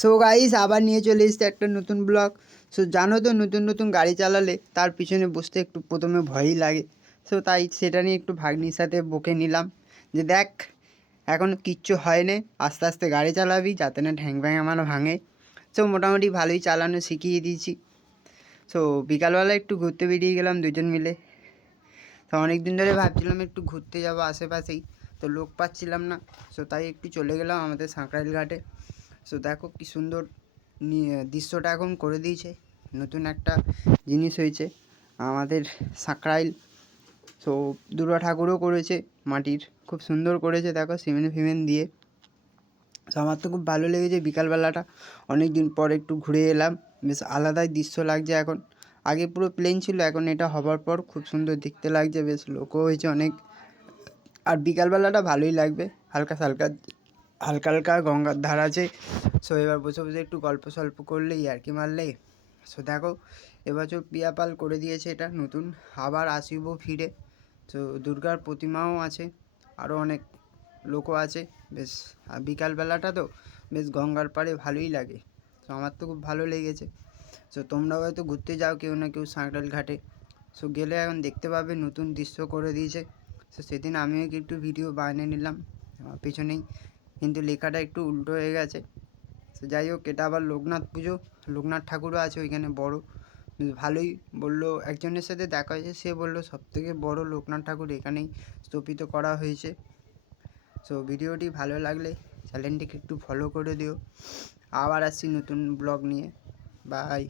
So guys আবার নিয়ে চলে এসছে একটা নতুন ব্লগ সো জানো তো, নতুন নতুন গাড়ি চালালে তার পিছনে বসতে একটু প্রথমে ভয়ই লাগে। সো তাই সেটা নিয়ে একটু ভাগ্নির সাথে বকে নিলাম। যে দেখ, এখন কিচ্ছু হয় না, আস্তে আস্তে গাড়ি চালাবি যাতে না ঠ্যাং ভ্যাং আমার ভাঙে। সো মোটামুটি ভালোই চালানো শিখিয়ে দিয়েছি। সো বিকালবেলা একটু ঘুরতে বেরিয়ে গেলাম দুজন মিলে। তো অনেক দিন ধরে ভাবছিলাম একটু ঘুরতে যাব আশেপাশেই। তো লোক পাচ্ছিলাম না। সো তাই একটু চলে গেলাম আমাদের সাঁকরাইল ঘাটে। সো দেখো কি সুন্দর দৃশ্যটা এখন করে দিয়েছে। নতুন একটা জিনিস হয়েছে, আমাদের সাঁকরাইল। সো দুর্গা ঠাকুরও করেছে মাটির, খুব সুন্দর করেছে দেখো, সিমেন্ট ফিমেন্ট দিয়ে। সো আমার তো খুব ভালো লেগেছে বিকালবেলাটা অনেক দিন পর একটু ঘুরে এলাম, বেশ আলাদাই দৃশ্য লাগছে এখন। আগে পুরো প্লেন ছিল, এখন এটা হবার পর খুব সুন্দর দেখতে লাগছে, বেশ লোকও হয়েছে অনেক। আর বিকালবেলাটা ভালোই লাগবে, হালকা সালকা হালকা হালকা গঙ্গার ধার আছে। সো এবার বসে বসে একটু গল্প সল্প করলে ইয়ার্কি মারলে। সো দেখো এবছর পিয়াপাল করে দিয়েছে এটা নতুন। আবার আসিব ফিরে। তো দুর্গার প্রতিমাও আছে। আরও অনেক লোকও আছে। বেশ, আর বিকালবেলাটা তো বেশ গঙ্গার পাড়ে ভালোই লাগে। তো আমার তো খুব ভালো লেগেছে। সো তোমরাও হয়তো ঘুরতে যাও কেউ না কেউ সাঁকড়াল ঘাটে। সো গেলে এখন দেখতে পাবে নতুন দৃশ্য করে দিয়েছে। তো সেদিন আমিও একটু ভিডিও বানিয়ে নিলাম। আমার পেছনেই কিন্তু লেখাটা একটু উল্টো হয়ে গেছে। তো যাই হোক, এটা আবার লোকনাথ পুজো। লোকনাথ ঠাকুরও আছে ওইখানে, বড়। ভালোই বলল, একজনের সাথে দেখা হয়েছে, সে বলল সব থেকে বড়ো লোকনাথ ঠাকুর এখানেই স্থাপিত করা হয়েছে। সো ভিডিওটি ভালো লাগলে চ্যানেলটিকে একটু ফলো করে দিও। আবার আসছি নতুন ব্লগ নিয়ে। বাই